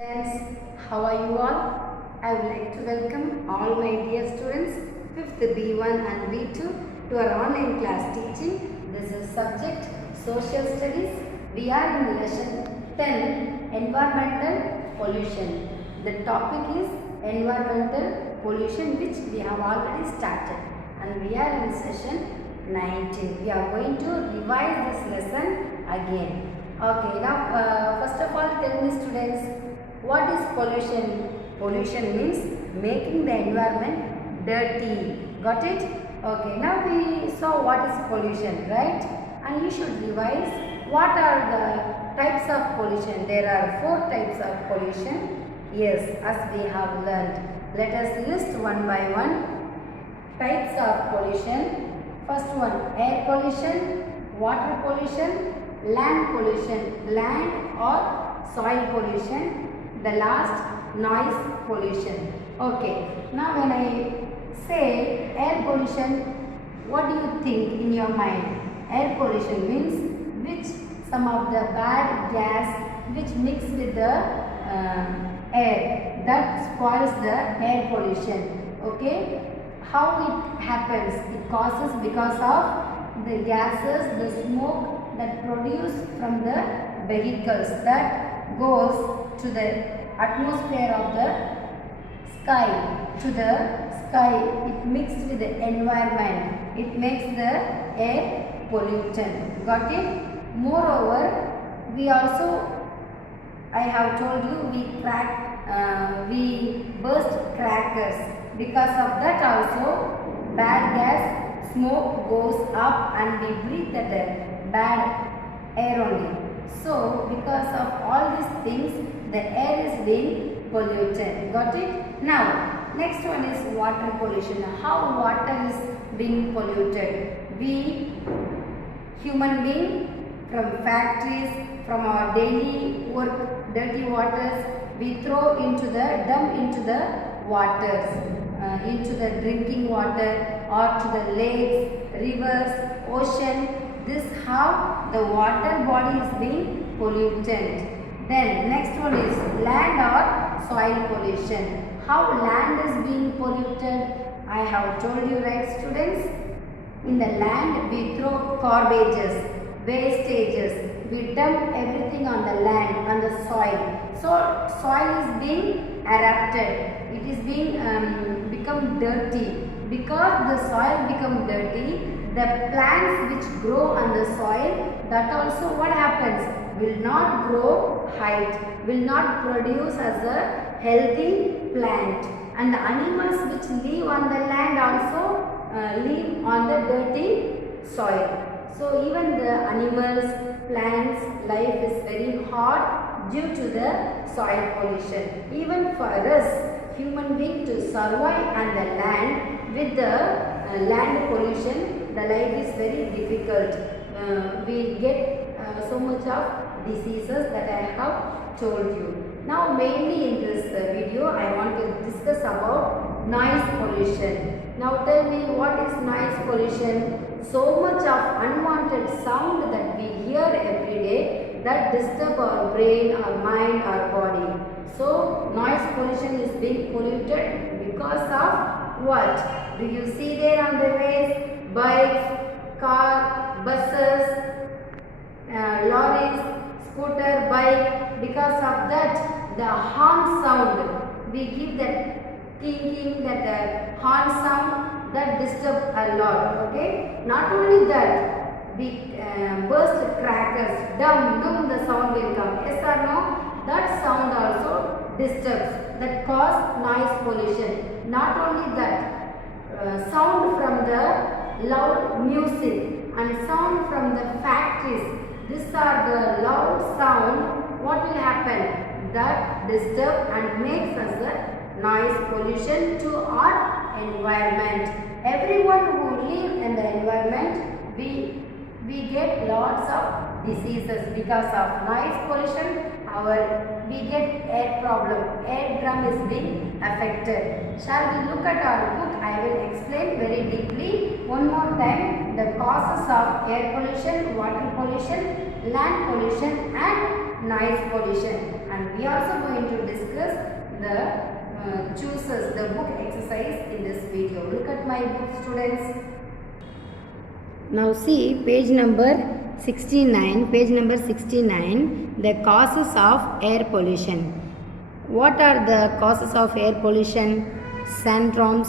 Friends, how are you all? I would like to welcome all my dear students, 5th B1 and B2 to our online class teaching. This is subject Social Studies. We are in lesson 10, Environmental Pollution. The topic is Environmental Pollution, which we have already started, and we are in session 19. We are going to revise this lesson again. Okay, now first of all, tell me students, what is pollution? Pollution means making the environment dirty. Got it? Okay, now we saw what is pollution, right? And you should revise what are the types of pollution. There are 4 types of pollution. Yes, as we have learned. Let us list one by one. Types of pollution. First one, air pollution, water pollution, land pollution, land or soil pollution. The last, noise pollution. Okay, now when I say air pollution, what do you think in your mind? Air pollution means which some of the bad gas which mix with the air, that spoils the air pollution. Okay, how it happens? It causes because of the gases, the smoke that produce from the vehicles that goes to the atmosphere of the sky, it mixed with the environment, it makes the air pollutant. Got it? Moreover, we also, I have told you, we burst crackers. Because of that also, bad gas, smoke goes up and we breathe that bad air only. So, because of all these things, the air is being polluted. Got it? Now, next one is water pollution. How water is being polluted? We, human being, from factories, from our daily work, dirty waters, we throw into the, dump into the waters, into the drinking water or to the lakes, rivers, ocean. This how the water body is being polluted. Then next one is land or soil pollution. How land is being polluted? I have told you, right students? In the land we throw garbages, wastages, we dump everything on the land, on the soil. So soil is being erupted, it is being become dirty. Because the soil become dirty, the plants which grow on the soil, that also what happens? Will not grow height, will not produce as a healthy plant. And the animals which live on the land also live on the dirty soil. So even the animals, plants, life is very hard due to the soil pollution. Even for us, human being, to survive on the land with the land pollution, the life is very difficult. We get so much of diseases that I have told you. Now mainly in this video I want to discuss about noise pollution. Now tell me, what is noise pollution? So much of unwanted sound that we hear every day that disturb our brain, our mind, our body. So noise pollution is being polluted because of what? Do you see there on the ways? Bikes, car, buses, lorries, scooter, bike. Because of that, the horn sound, we give that clinking, that horn sound, that disturb a lot. Okay. Not only that, we burst crackers, dum dum, the sound will come. Yes or no? That sound also disturbs, that cause noise pollution. Not only that, sound from the loud music and sound from the factories. These are the loud sound. What will happen? That disturb and makes us a noise pollution to our environment. Everyone who live in the environment, we get lots of diseases because of noise pollution. We get air problem, air drum is being affected. Shall we look at our book? I will explain very deeply one more time the causes of air pollution, water pollution, land pollution and noise pollution. And we are also going to discuss the chooses the book exercise in this video. Look at my book, students. Now see page number 69. Page number 69. The causes of air pollution. What are the causes of air pollution? Sandstorms,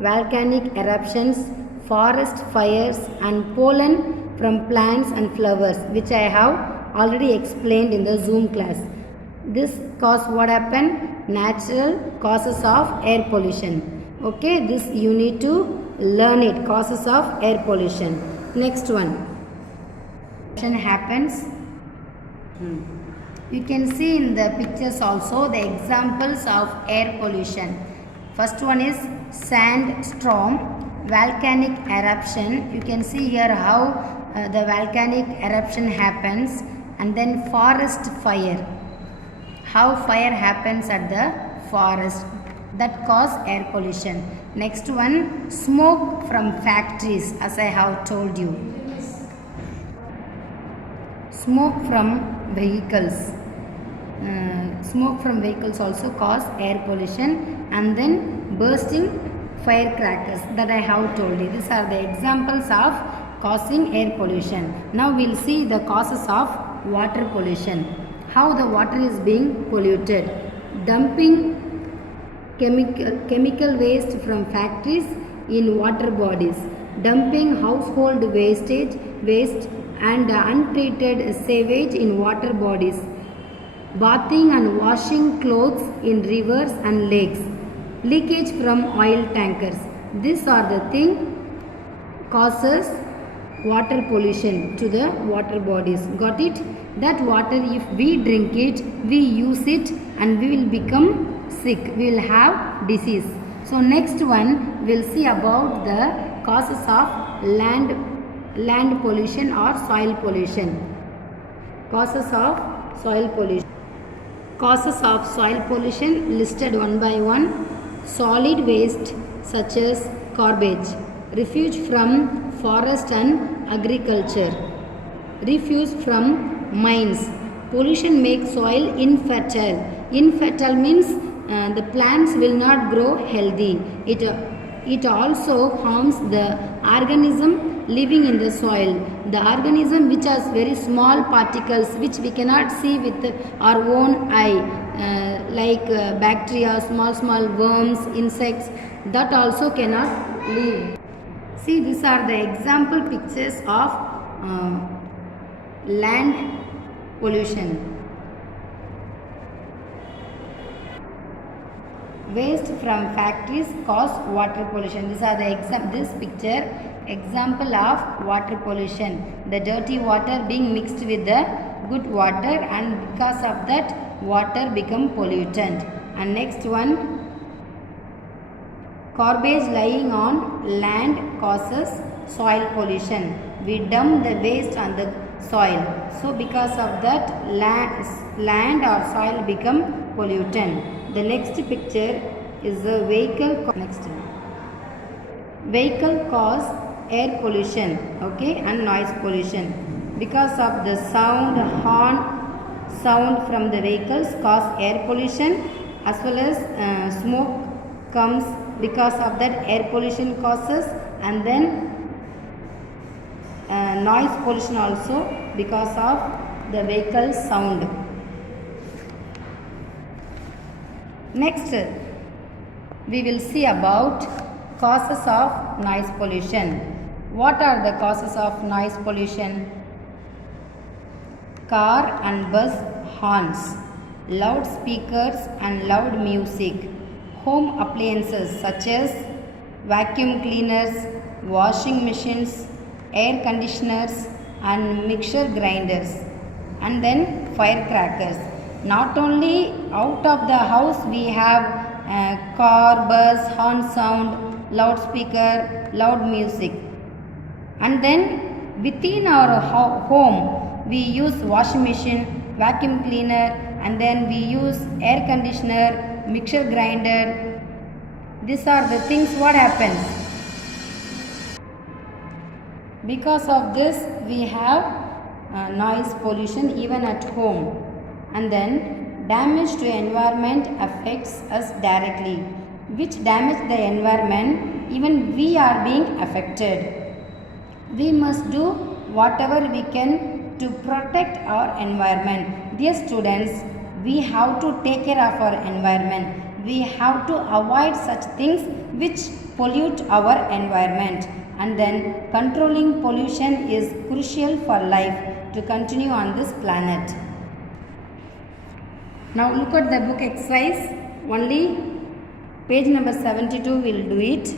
volcanic eruptions, forest fires, and pollen from plants and flowers, which I have already explained in the Zoom class. This cause what happened? Natural causes of air pollution. Okay, this you need to learn it. Causes of air pollution. Next one. Happens. You can see in the pictures also the examples of air pollution. First one is sandstorm, volcanic eruption. You can see here how the volcanic eruption happens, and then forest fire. How fire happens at the forest, that cause air pollution. Next one, smoke from factories, as I have told you. Smoke from vehicles. Smoke from vehicles also cause air pollution, and then bursting firecrackers, that I have told you. These are the examples of causing air pollution. Now we will see the causes of water pollution. How the water is being polluted. Dumping chemical waste from factories in water bodies. Dumping household waste and untreated sewage in water bodies. Bathing and washing clothes in rivers and lakes. Leakage from oil tankers. These are the things causes water pollution to the water bodies. Got it? That water, if we drink it, we use it, and we will become sick. We will have disease. So next one, we will see about the causes of land pollution or soil pollution. Causes of soil pollution. Causes of soil pollution listed one by one. Solid waste such as garbage. Refuse from forest and agriculture. Refuse from mines. Pollution makes soil infertile. Infertile means the plants will not grow healthy. It also harms the organism living in the soil. The organism which has very small particles which we cannot see with our own eye, like bacteria, small worms, insects, that also cannot live. See, these are the example pictures of land pollution. Waste from factories cause water pollution. These are the this picture example of water pollution. The dirty water being mixed with the good water, and because of that water become pollutant. And next one, garbage lying on land causes soil pollution. We dump the waste on the soil. So because of that land or soil become pollutant. The next picture is the vehicle. Next, vehicle cause air pollution, okay, and noise pollution. Because of the horn sound from the vehicles cause air pollution, as well as smoke comes because of that air pollution causes, and then noise pollution also because of the vehicle sound. Next, we will see about causes of noise pollution. What are the causes of noise pollution? Car and bus horns, loudspeakers and loud music, home appliances such as vacuum cleaners, washing machines, air conditioners and mixer grinders, and then firecrackers. Not only out of the house we have car, bus, horn sound, loudspeaker, loud music, and then within our home we use washing machine, vacuum cleaner, and then we use air conditioner, mixer grinder. These are the things what happens. Because of this we have noise pollution even at home. And then damage to environment affects us directly. Which damage the environment, even we are being affected. We must do whatever we can to protect our environment. Dear students, we have to take care of our environment. We have to avoid such things which pollute our environment, and then controlling pollution is crucial for life to continue on this planet. Now look at the book exercise. Only page number 72 will do it.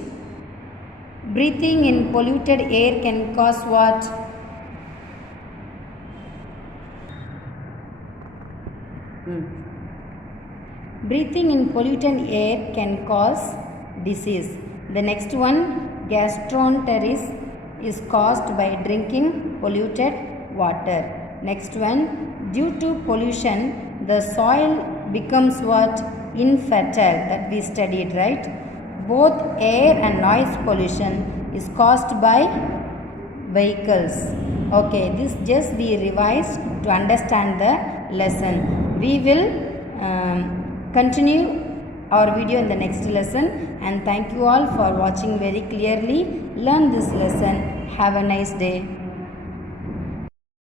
Breathing in polluted air can cause what? Breathing in polluted air can cause disease. The next one, gastroenteritis is caused by drinking polluted water. Next one, due to pollution, the soil becomes what? Infertile. That we studied, right? Both air and noise pollution is caused by vehicles. Okay, this just be revised to understand the lesson. We will continue our video in the next lesson, and thank you all for watching very clearly. Learn this lesson. Have a nice day.